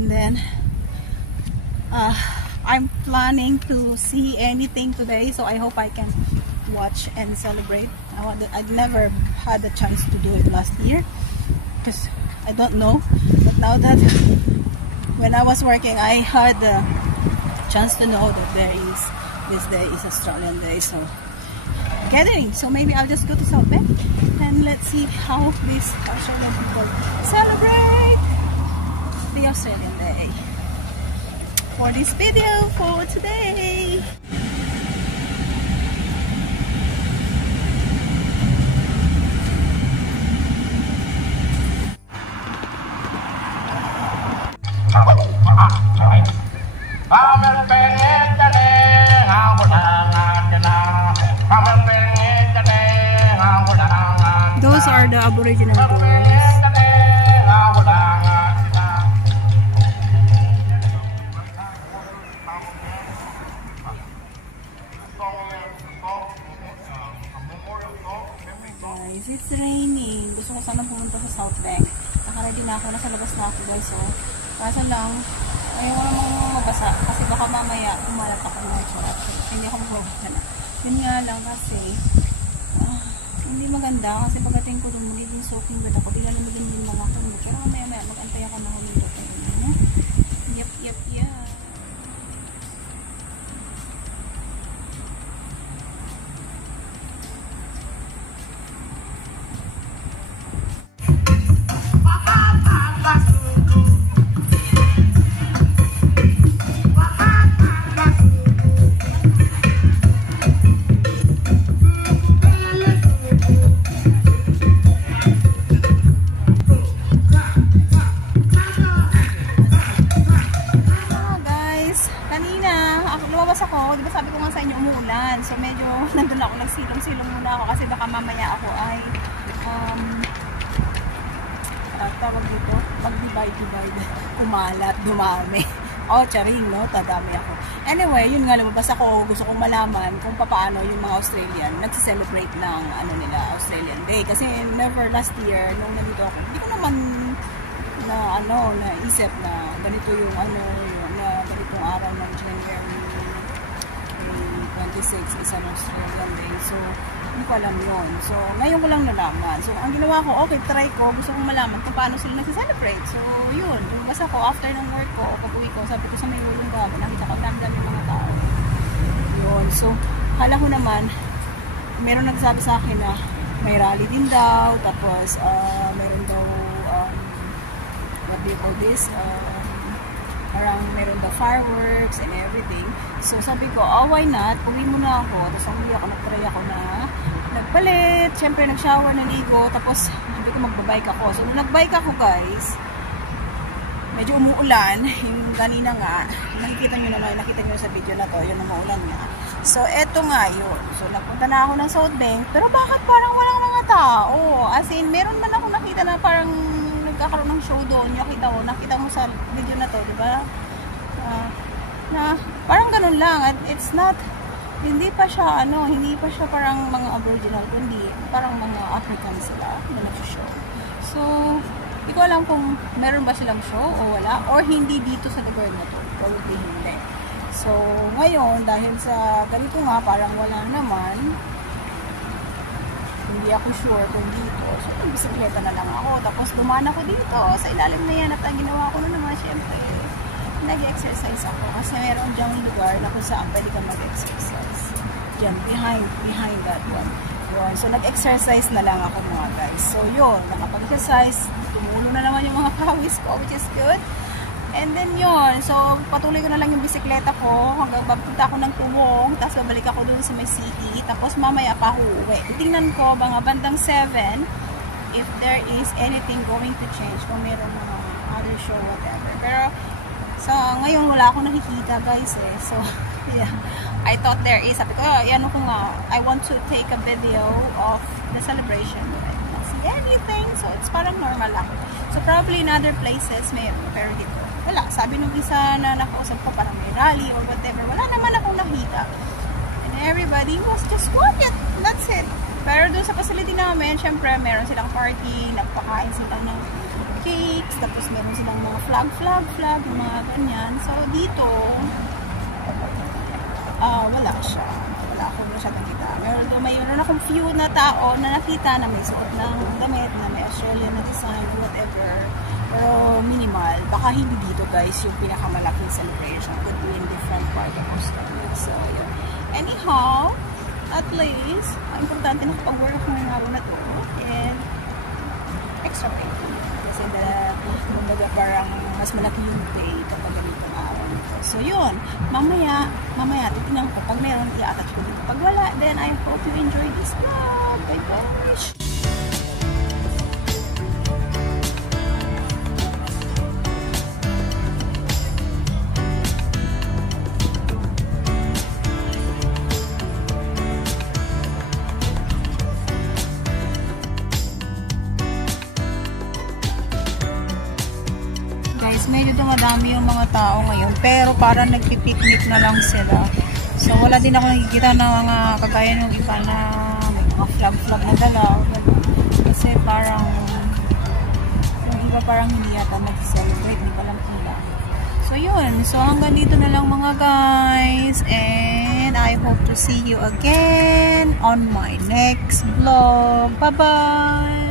And then I'm planning to see anything today, so I hope I can watch and celebrate. I'd never had a chance to do it last year because I don't know, but now that when I was working, I had the chance to know that this day is Australian Day, so gathering. So maybe I'll just go to South Bend and let's see how these Australian people celebrate the Australian Day for this video for today. Those are the Aboriginal girls. Guys, it's raining. Gusto ko sana pumunta sa South Bank. Nakaready na ako. Nasa labas na ako guys. So, kaso lang, ayaw ko namang mabasa. Kasi baka mamaya umalat ako ng sarap. So, hindi ako magbabasa na. Yun nga lang kasi, hindi maganda. Kasi pagdating ko dun, magiging soaking bed ako. Bigla lumigin yung mga tulog. Pero mamaya mag-antay ako ng humilot. Yep. So medyo nandun ako, nagsilong-silong muna ako kasi baka mamaya ako ay tawag dito, mag-divide, kumalat, dumami. Charing, no? Tadami ako. Anyway, yun nga, lumabas ako, gusto kong malaman kung paano yung mga Australian nagse-celebrate ng Australian Day. Kasi never last year, nung nandito ako, hindi ko naman naisip na ganito yung na ganitong araw ng January 26 is an Australian Day. So, hindi ko alam yun. So, ngayon ko lang nalaman. So, ang ginawa ko, okay, try ko. Gusto kong malaman kung paano sila nagse-celebrate. So, yun. Lumabas ako after ng work ko, pag-uwi ko, sabi ko sa may ulong bago, nakita ko dami yung mga tao. Yun. So, hala ko naman, meron nagsabi sa akin na may rally din daw. Tapos, meron daw, what do you call this? Parang meron daw fireworks and everything. So sabi ko, why not? Uwi muna ako. Tapos nag-try ako na nagpalit. Siyempre nag-shower, naligo. Tapos sabi ko magbabike ako. So nung nagbike ako guys, medyo umuulan. Yung kanina nga, nakita nyo sa video na to, yung umuulan nga. So eto nga yun. So nagpunta na ako ng South Bank. Pero bakit parang walang mga tao? As in, meron man ako nakita na parang nagkakaroon ng show doon. Nakita mo sa video na to, di ba? Na parang ganun lang. At it's not, hindi pa siya parang mga Aboriginal, kundi parang mga African sila na nag-show. So, hindi ko alam kung meron ba silang show o wala, or hindi dito sa lugar na to. Probably hindi. So, ngayon, dahil sa ganito nga, parang wala naman, hindi ako sure kung dito. So, bisikleta na lang ako. Tapos, dumaan ako dito sa ilalim na yan. At ang ginawa ko na naman, syempre, nag-exercise ako. Kasi meron dyang lugar na kung saan pwede ka mag-exercise. Diyan, behind that one. Yun. So, nag-exercise na lang ako mga guys. So, yun. Nakapag-exercise. Tumulo na naman yung mga pawis ko, which is good. And then yun, so patuloy ko na lang yung bisikleta ko hanggang papunta ako ng Tuwong, tapos babalik ako dun sa may city, tapos mamaya pa uuwi. Tingnan ko mga bandang 7 if there is anything going to change, kung meron mga other show, whatever. Pero so ngayon wala akong nakikita guys eh. So yeah, I thought there is. Sabi ko, yan ko nga, I want to take a video of the celebration, but I don't see anything. So it's parang normal lang. So probably in other places mayroon, pero dito wala. Sabi nung isa na nakausap ko, parang may rally or whatever. Wala naman akong nakita. And everybody was just quiet. That's it. Pero doon sa facility namin, syempre, meron silang party, nagpakain sila ng cakes, tapos meron silang mga flag, yung mga ganyan. So, dito, wala siya. Wala akong masyadong kita. Mayroon akong few na tao na nakita na may suot ng damit, na may Australian na design, whatever. Pero minimal. Baka hindi dito guys yung pinakamalaking celebration. Could be in different part of Australia. So, yun. Anyhow, at least, ang importante na kapag-work ako ngayong araw na to. And, extra pay. Kasi kumbaga parang mas malaki yung pay kapag ganitong araw nito. So, yun. Mamaya, titignan ko pag meron, i-attach ko dito. Pag wala, then I hope you enjoy this vlog. Bye-bye! Guys, medyo dumadami yung mga tao ngayon, pero parang nagpipiknik na lang sila. So, wala din ako nakikita ng mga kagaya ng iba na may mga flag na dalaw. Kasi parang yung iba parang hindi yata nag-celebrate, hindi pa lang sila. So, yun. So, hanggang dito na lang mga guys. And I hope to see you again on my next vlog. Bye-bye!